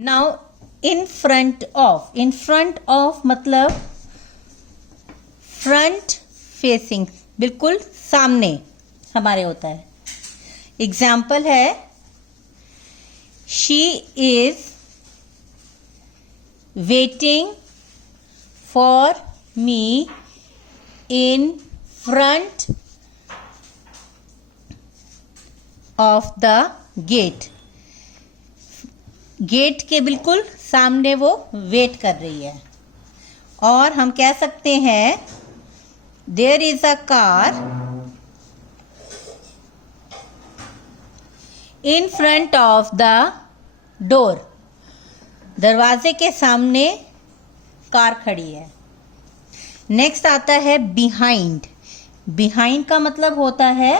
Now in front of मतलब front facing, बिल्कुल सामने हमारे होता है। एग्जाम्पल है she is waiting for me in front of the gate. Gate के बिल्कुल सामने वो वेट कर रही है। और हम कह सकते हैं there is a car in front of the door. दरवाजे के सामने कार खड़ी है। नेक्स्ट आता है बिहाइंड। बिहाइंड का मतलब होता है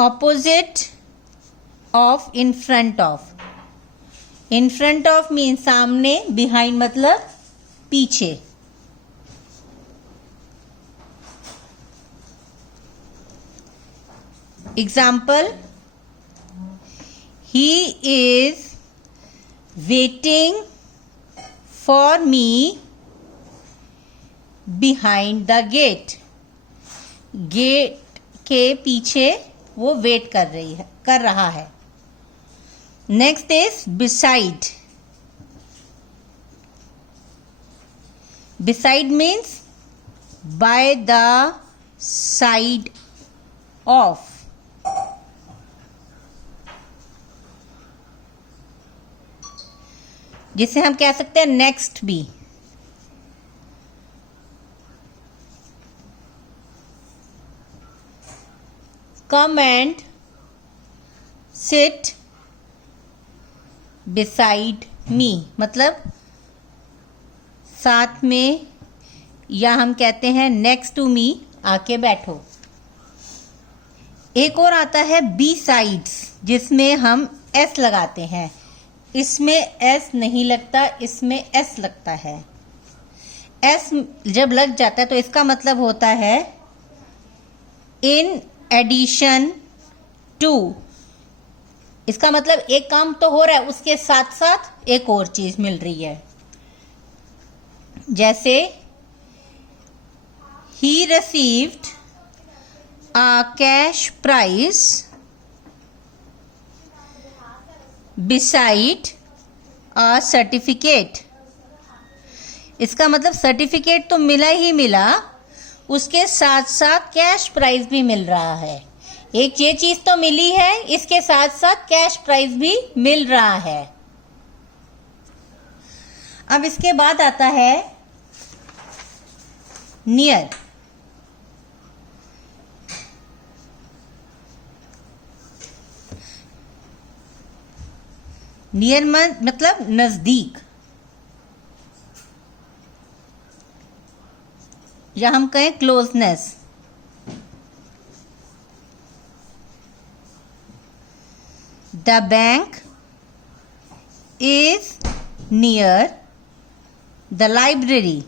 opposite of in front of. In front of mean सामने, बिहाइंड मतलब पीछे। Example he is waiting for me behind the gate. Gate के पीछे वो वेट कर रहा है। Next is beside. Beside means by the side of. जिसे हम कह सकते हैं नेक्स्ट भी। Come and sit beside me मतलब साथ में, या हम कहते हैं नेक्स्ट टू मी, आके बैठो। एक और आता है बी साइड्स, जिसमें हम एस लगाते हैं। इसमें एस नहीं लगता, इसमें एस लगता है। एस जब लग जाता है तो इसका मतलब होता है इन एडिशन टू। इसका मतलब एक काम तो हो रहा है, उसके साथ साथ एक और चीज मिल रही है। जैसे ही received a cash prize beside a certificate. इसका मतलब सर्टिफिकेट तो मिला ही मिला, उसके साथ साथ कैश प्राइज भी मिल रहा है। एक ये चीज तो मिली है, इसके साथ साथ कैश प्राइज भी मिल रहा है। अब इसके बाद आता है नियर। नियर मतलब नजदीक, या हम कहें closeness. The bank is near the library.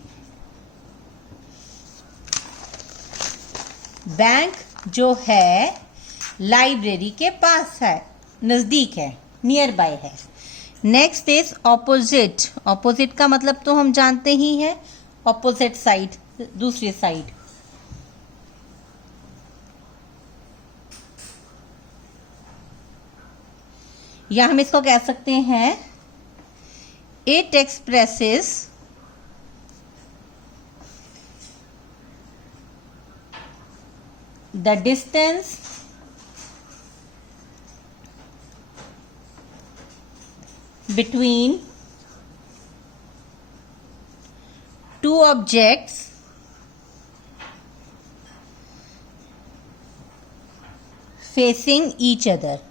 Bank जो है लाइब्रेरी के पास है, नजदीक है, नियर बाय है। Next is opposite. ऑपोजिट का मतलब तो हम जानते ही हैं, ऑपोजिट साइड, दूसरी साइड। या हम इसको कह सकते हैं it expresses the distance between two objects facing each other.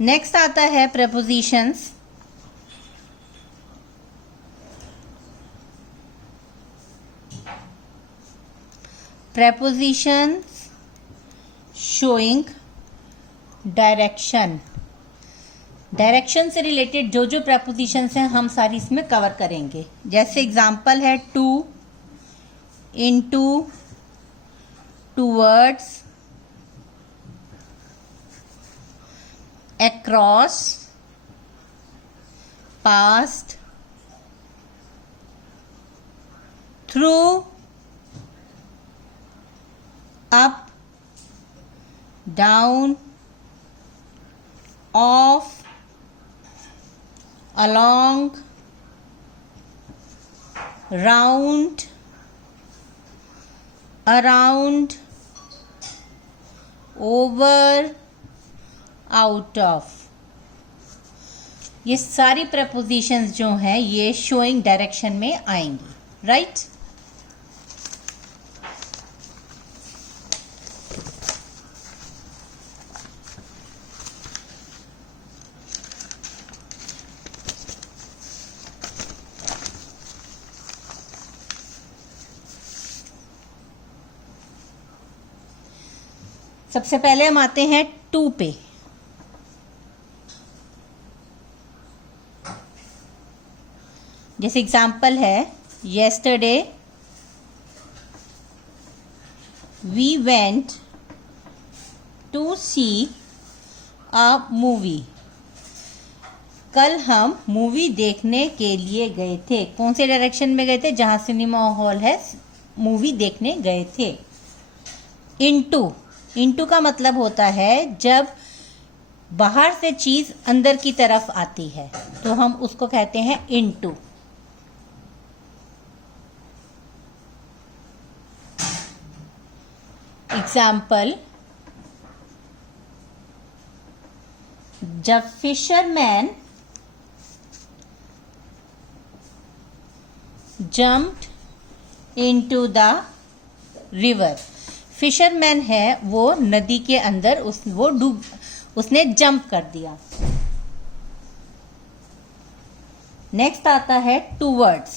Next आता है prepositions। prepositions showing direction। Direction से रिलेटेड जो जो prepositions हैं हम सारी इसमें कवर करेंगे। जैसे एग्जाम्पल है to, into, towards, across, past, through, up, down, off, along, round, around, over, out of। ये सारी प्रपोजिशंस जो हैं ये शोइंग डायरेक्शन में आएंगी, राइट। सबसे पहले हम आते हैं टू पे। जैसे एग्जाम्पल है, yesterday we went to see a movie। कल हम मूवी देखने के लिए गए थे। कौन से डायरेक्शन में गए थे? जहां सिनेमा हॉल है, मूवी देखने गए थे। इनटू का मतलब होता है जब बाहर से चीज अंदर की तरफ आती है तो हम उसको कहते हैं इनटू। एग्जाम्पल, जब fisherman jumped into the river। Fisherman है वो नदी के अंदर उसने जंप कर दिया। नेक्स्ट आता है टूवर्ड्स।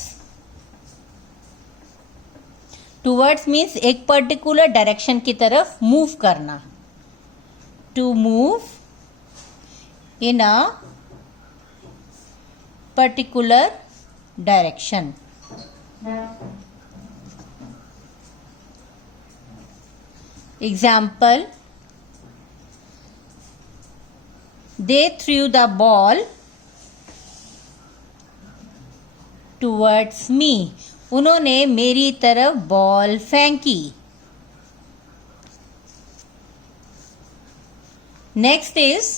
टूवर्ड्स मीन्स एक पर्टिकुलर डायरेक्शन की तरफ मूव करना। To move in a particular direction. Example, they threw the ball towards me। उन्होंने मेरी तरफ बॉल फेंकी। Next is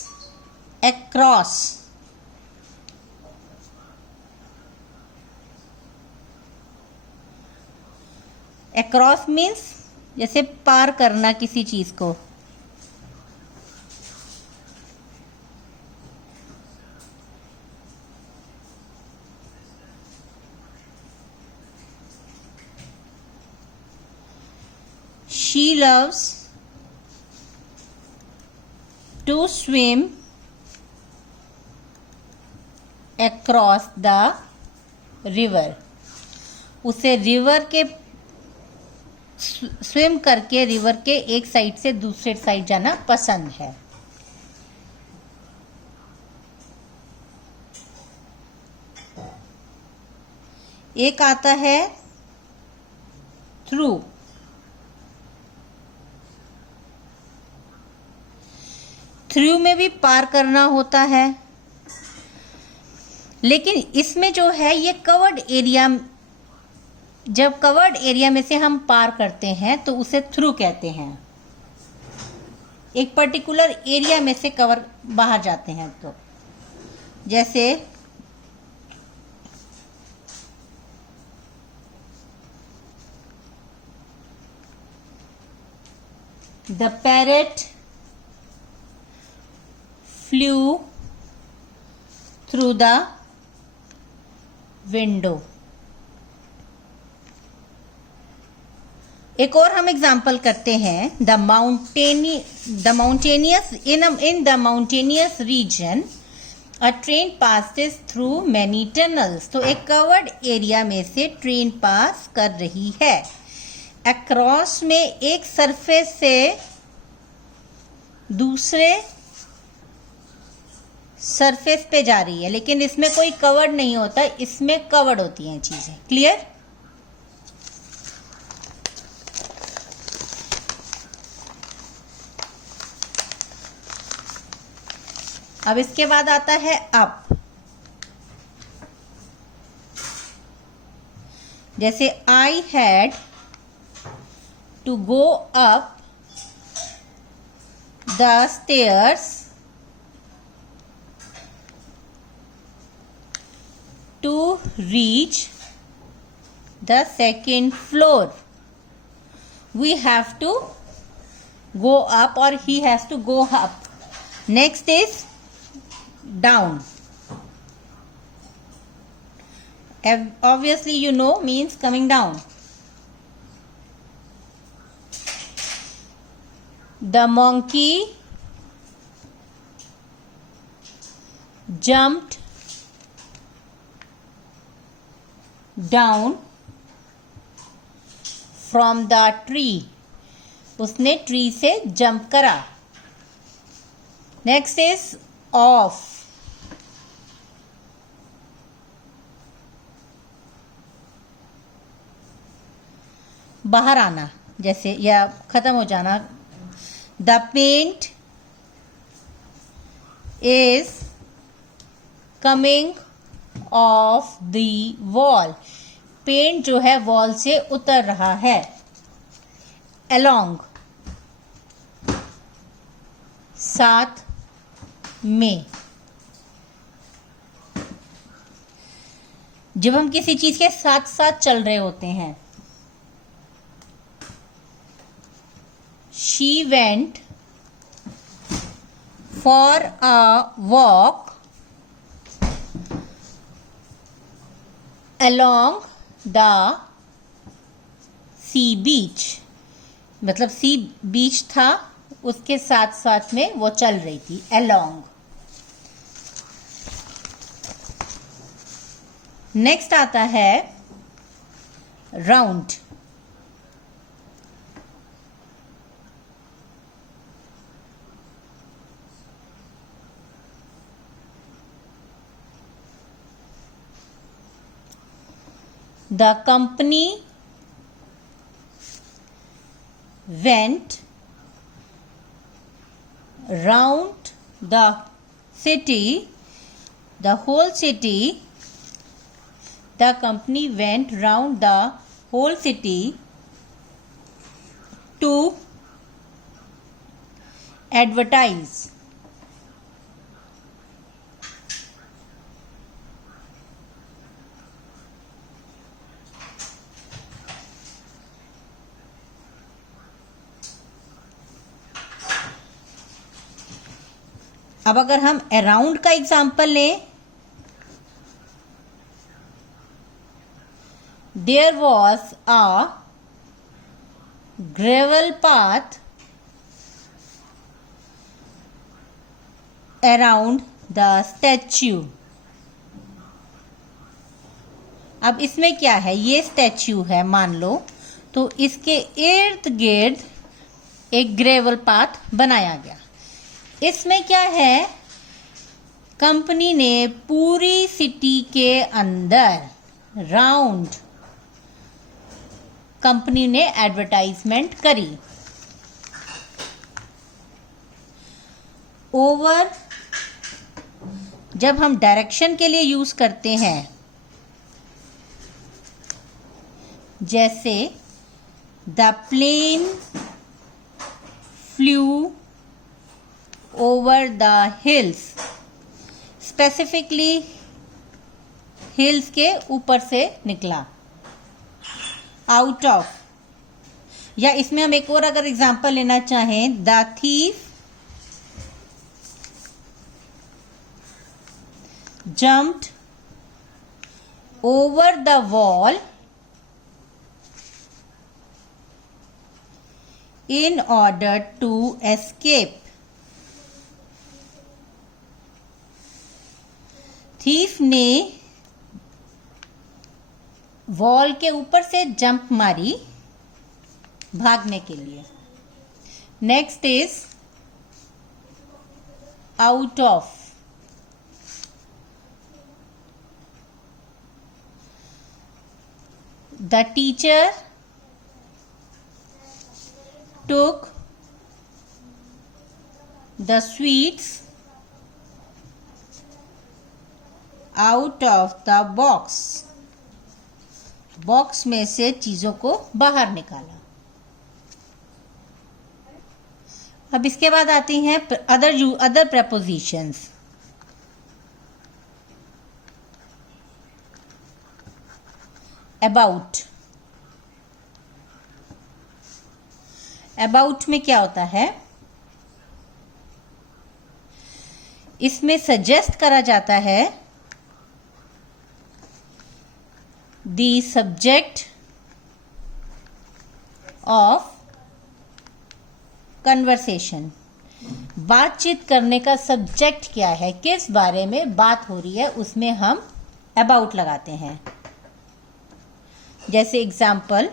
across। across means जैसे पार करना किसी चीज को। She loves to swim across the river। उसे रिवर के स्विम करके रिवर के एक साइड से दूसरे साइड जाना पसंद है। एक आता है थ्रू। थ्रू में भी पार करना होता है, लेकिन इसमें जो है ये कवर्ड एरिया, जब कवर्ड एरिया में से हम पार करते हैं तो उसे थ्रू कहते हैं। एक पर्टिकुलर एरिया में से कवर बाहर जाते हैं तो, जैसे the parrot flu through the window. एक और हम एग्जाम्पल करते हैं, the mountainous in the mountainous region a train passes through many tunnels. तो एक कवर्ड एरिया में से ट्रेन पास कर रही है। अक्रॉस में एक सरफेस से दूसरे सरफेस पे जा रही है, लेकिन इसमें कोई कवर्ड नहीं होता, इसमें कवर्ड होती हैं चीजें। क्लियर? अब इसके बाद आता है अप। जैसे I had to go up the stairs to reach the second floor. We have to go up or he has to go up. Next is down. Obviously you know means coming down. The monkey jumped down from the tree. उसने tree से jump करा। Next is off. बाहर आना जैसे या खत्म हो जाना। The paint is coming off the wall. Paint जो है वॉल से उतर रहा है। अलोंग साथ में। जब हम किसी चीज के साथ साथ चल रहे होते हैं। She went for a walk along the sea beach. मतलब सी बीच था, उसके साथ साथ में वो चल रही थी। अलोंग। नेक्स्ट आता है round. The company went round the city, the whole city. The company went round the whole city to advertise. अब अगर हम अराउंड का एग्जाम्पल लें। There was a gravel path around the statue. अब इसमें क्या है, ये स्टैच्यू है मान लो, तो इसके इर्द गिर्द एक ग्रेवल पाथ बनाया गया। इसमें क्या है, कंपनी ने पूरी सिटी के अंदर राउंड कंपनी ने एडवर्टाइजमेंट करी। ओवर जब हम डायरेक्शन के लिए यूज करते हैं, जैसे the plane flew over the hills. Specifically hills के ऊपर से निकला। आउट ऑफ, या इसमें हम एक और अगर एग्जांपल लेना चाहें, the thief jumped over the wall in order to escape. Thief ने वॉल के ऊपर से जंप मारी भागने के लिए। Next is out of. The teacher took the sweets out of the box, box में से चीजों को बाहर निकाला। अब इसके बाद आती हैं अदर प्रपोजिशंस। अबाउट, अबाउट में क्या होता है, इसमें सजेस्ट करा जाता है द सब्जेक्ट ऑफ कन्वर्सेशन। बातचीत करने का सब्जेक्ट क्या है, किस बारे में बात हो रही है, उसमें हम अबाउट लगाते हैं। जैसे example,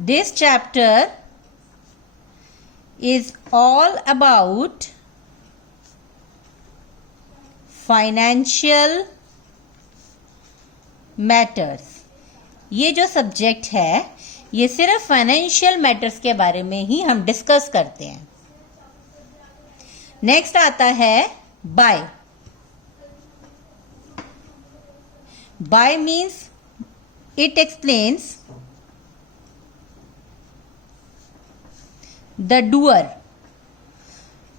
this chapter is all about financial matters. ये जो सब्जेक्ट है ये सिर्फ फाइनेंशियल मैटर्स के बारे में ही हम डिस्कस करते हैं। नेक्स्ट आता है by. By means it explains the doer,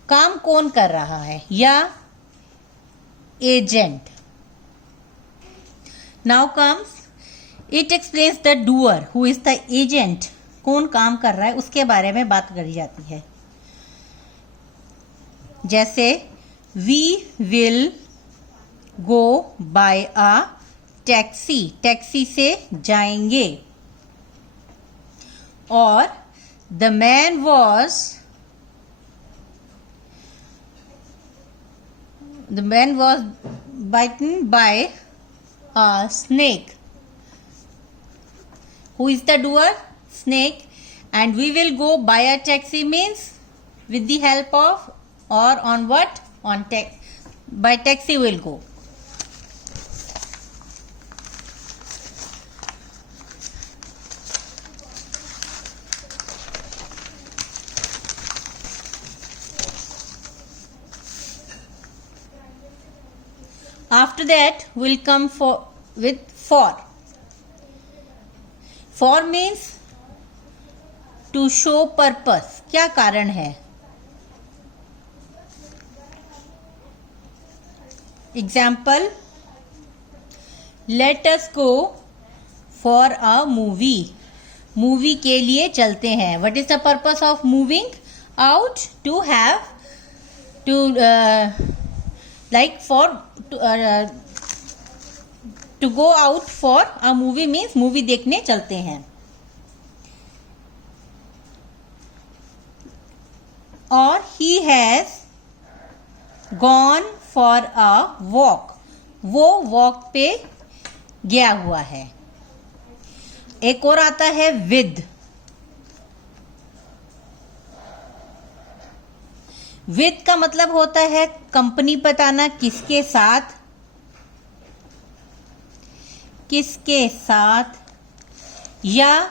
काम कौन कर रहा है, या agent. Now comes it explains the doer who is the agent, कौन काम कर रहा है उसके बारे में बात करी जाती है। जैसे we will go by a taxi, taxi से जाएंगे। और the man was bitten by a snake. Who is the doer? Snake. And we will go buy a taxi means with the help of or on what? On by taxi we will go. After that we'll come with for. For means to show purpose, क्या कारण है। Example, let us go for a movie, movie के लिए चलते हैं। What is the purpose of moving out? To have to like for to go out for a movie means movie देखने चलते हैं। और he has gone for a walk, वो walk पे गया हुआ है। एक और आता है विद। विद का मतलब होता है कंपनी बताना, किसके साथ, किसके साथ, या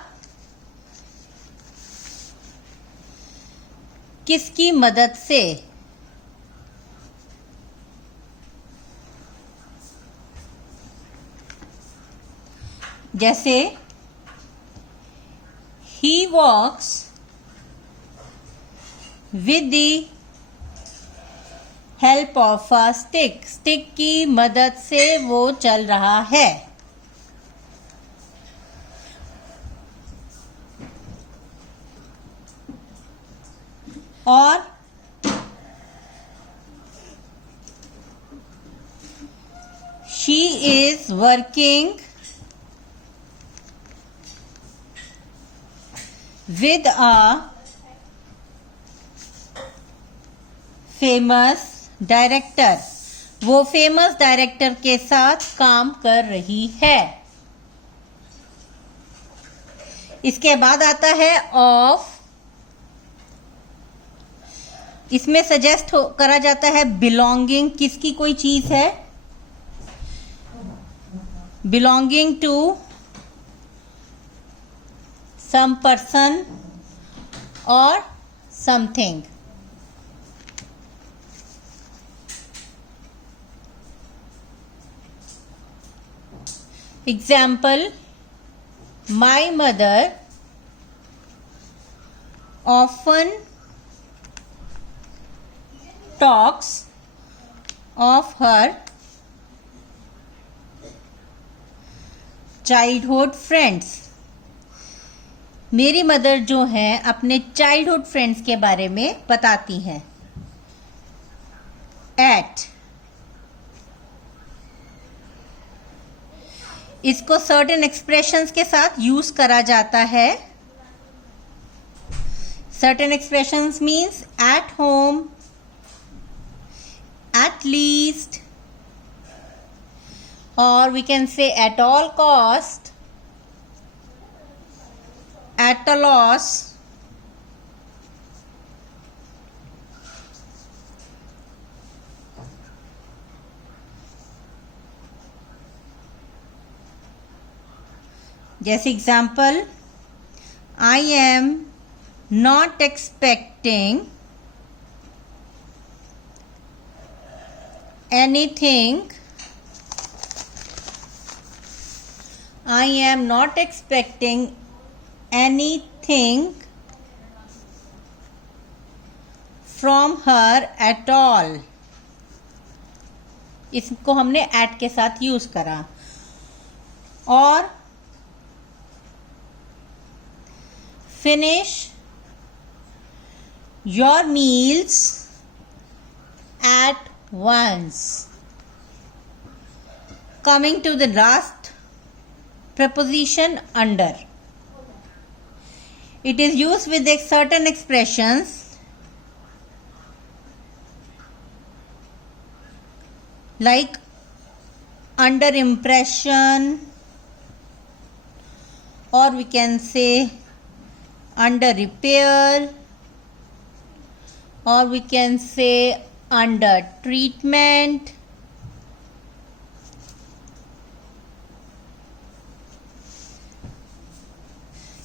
किसकी मदद से। जैसे he walks with the help of a stick, stick की मदद से वो चल रहा है। और she is working with a famous director, वो फेमस डायरेक्टर के साथ काम कर रही है। इसके बाद आता है ऑफ। इसमें सजेस्ट करा जाता है बिलोंगिंग, किसकी कोई चीज है, बिलोंगिंग टू सम पर्सन और something. Example, my mother often talks of her childhood friends. मेरी मदर जो हैं अपने चाइल्डहुड फ्रेंड्स के बारे में बताती हैं। एट, इसको सर्टेन एक्सप्रेशंस के साथ यूज करा जाता है। Certain expressions means at home, at least, or we can say at all cost, at a loss, जैसे example, I am not expecting anything, I am not expecting anything from her at all। इसको हमने at के साथ use करा। और finish your meals at once। Coming to the last preposition under, it is used with certain expressions like under impression, or we can say under repair, or we can say under treatment।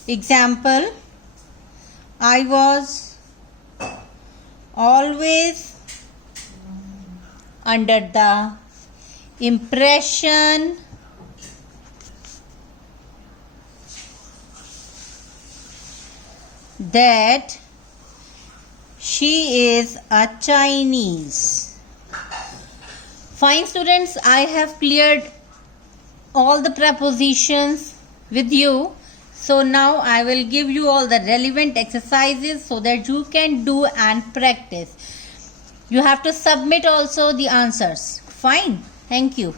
Example, I was always under the impression that she is a Chinese। Fine students, I have cleared all the prepositions with you. So now I will give you all the relevant exercises so that you can do and practice. You have to submit also the answers. Fine. Thank you.